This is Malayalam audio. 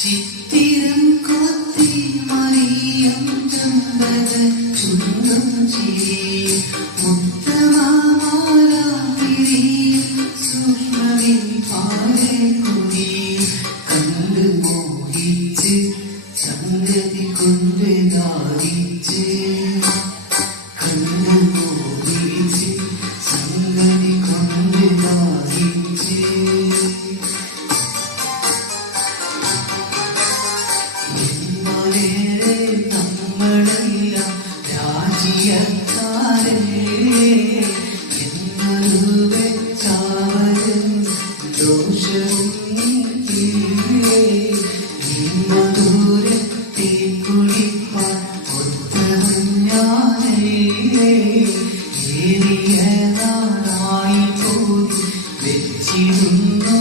ചിത്തിരം കൊത്തി മറിയം ചുംബന ചുംബം ചെയ്യും മുത്തമാലാതിരി സൂക്ഷ്മവിൻ പാടെ കൂടി കണ്ട് മോഹിച്ച് സംഗതി കൊണ്ട് ദാഹിച്ച് കണ്ട് മോഹിച്ച് വലിയ നാളായി പോയി വെച്ചിരുന്നോ